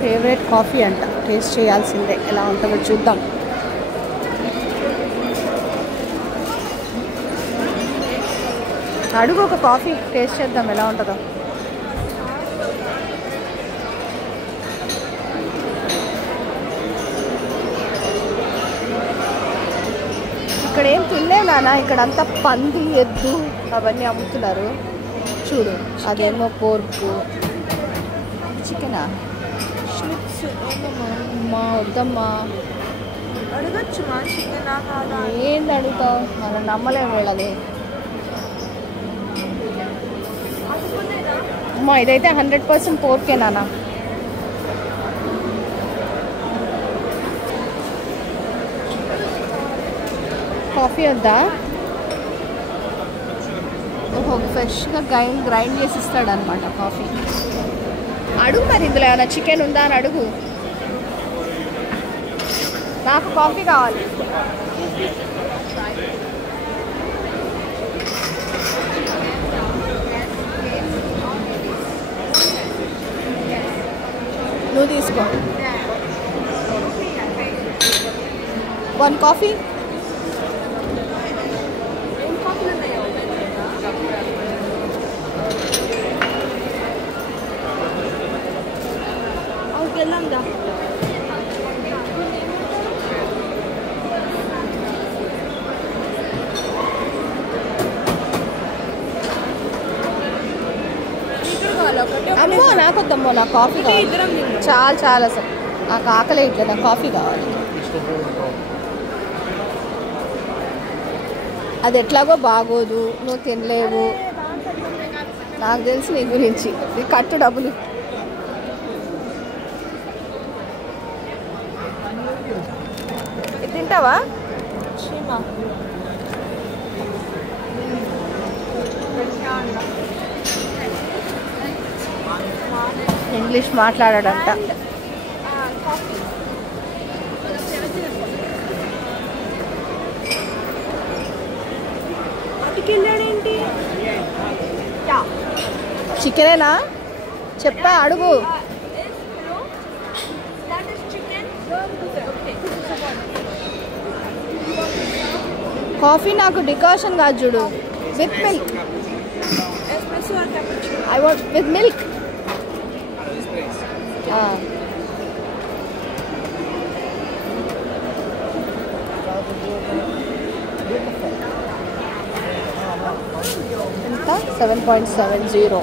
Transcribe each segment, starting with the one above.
Favourite coffee అంట. Taste చేయాల్సిందే, ఎలా ఉంటుందో చూద్దాం. అడుగు ఒక కాఫీ టేస్ట్ చేద్దాం ఎలా ఉంటుందో. ఇక్కడ ఏం తినలే నాన్న, ఇక్కడ అంతా పంది ఎద్దు అవన్నీ అమ్ముతున్నారు చూడు. అదేమో పోర్కు, చికెనా, మా వద్దమ్మా. అడగచ్చు మా చికెన్ ఏంటి అడుగుతావు, మనం నమ్మలేము వీళ్ళని. అమ్మా ఇదైతే 100% పోర్కే నాన్న. కాఫీ వద్దా? ఓహో ఫ్రెష్గా గ్రైండ్ చేసి ఇస్తాడు అనమాట కాఫీ. అడుగు మరి ఇందులో ఏమైనా చికెన్ ఉందా అని అడుగు. నాకు కాఫీ కావాలి. నువ్వు తీసుకో 1 కాఫీ. అమ్మో నాకొద్దమ్మో, నాకు కాఫీ కావాలి. చాలా అసలు నాకు ఆకలి ఇట్లా, నాకు కాఫీ కావాలి. అది ఎట్లాగో బాగోదు, నువ్వు తినలేవు, నాకు తెలుసు నీ గురించి. నీ కట్టు డబ్బులు. ఇది తింటావా? ఇంగ్లీష్ మాట్లాడాడంట. చికెనేనా చెప్పా, అడుగు. కాఫీ నాకు డికాషన్ కాదు చూడు, with milk. I want with milk. ఎంత? 7.70.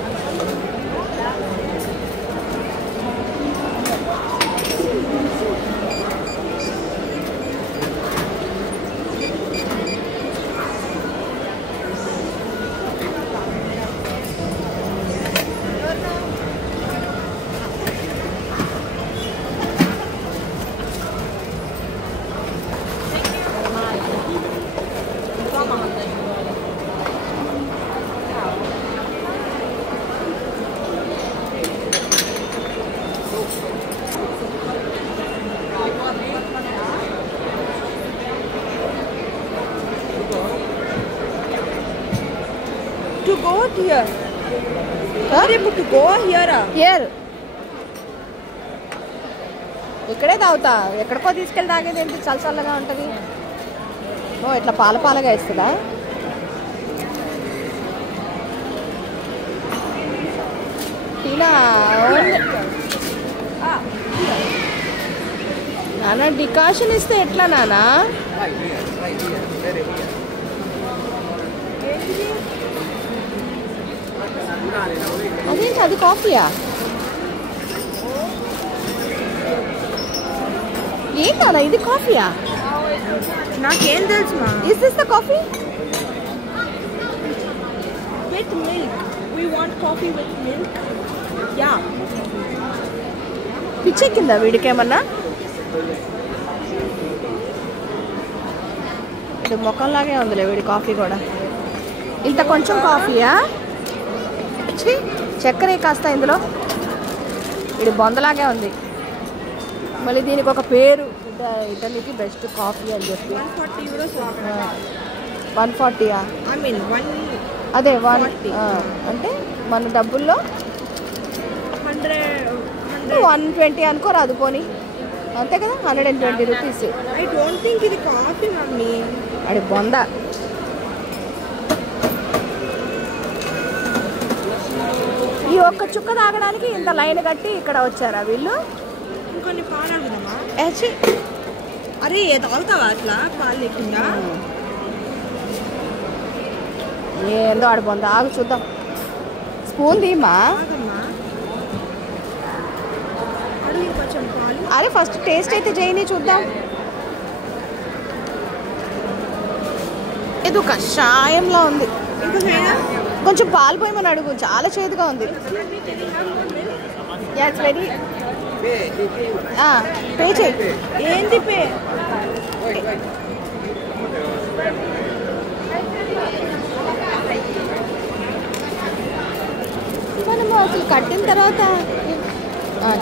To go here. Are you able to go here? Here. ఇక్కడే తాగుతా, ఎక్కడికో తీసుకెళ్ళి తాగేది ఏంటి, చల్లగా ఉంటుంది. ఓ ఇట్లా పాలగా ఇస్తుందా? టీనా నాన్న డికాషన్ ఇస్తే ఎట్లా నాన్న? అదేంటి, అది కాఫీయా? ఏంటన్నా ఇది కాఫీయా? నాకేం తెలుసు మా. Is this the coffee? With milk. We want coffee with milk. Yeah. పిచ్చెక్కిందా వీడికేమన్నా? ఇది ముఖంలాగే ఉందిలే వీడి కాఫీ కూడా. ఇంత కొంచెం కాఫీయా? చక్కెర కాస్త ఇందులో. ఇది బొందలాగే ఉంది. మళ్ళీ దీనికి ఒక పేరు, ఇటలీకి బెస్ట్ కాఫీ అని చెప్పి. 140 euros. 140యా? I mean 1. అదే 1 అంటే మన డబ్బుల్లో 100 120 అనుకోరాదు పోనీ, అంతే కదా, 120 రూపీస్. ఐ డోంట్ థింక్ ఇది కాఫీ మమ్మీ. అది బొంద. ఈ ఒక్క చుక్క తాగడానికి ఇంత లైన్ కట్టి ఇక్కడ వచ్చారా వీళ్ళు? ఇంకొన్ని పాలు అడుగుదామా? అరే తాగుతావా అట్లా పాలు లేకుండా? ఏందో ఆడ బొంద. ఆగు చూద్దాం. స్పూన్ తీమా. అరే ఫస్ట్ టేస్ట్ అయితే చేయని చూద్దాం. ఏదో కషాయంలా ఉంది. కొంచెం పాలు పోయమని అడుగు, చాలా చేదుగా ఉంది. వెరీ పే చేయి. ఏంది పే? మనము అసలు కట్టిన తర్వాత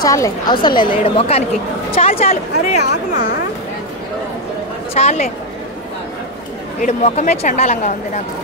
చాలే, అవసరం లేదు ఇక్కడ మొక్కానికి. చాలు. అరే ఆగమా. చాలే, ఇక్కడ మొక్కమే చండాలంగా ఉంది నాకు.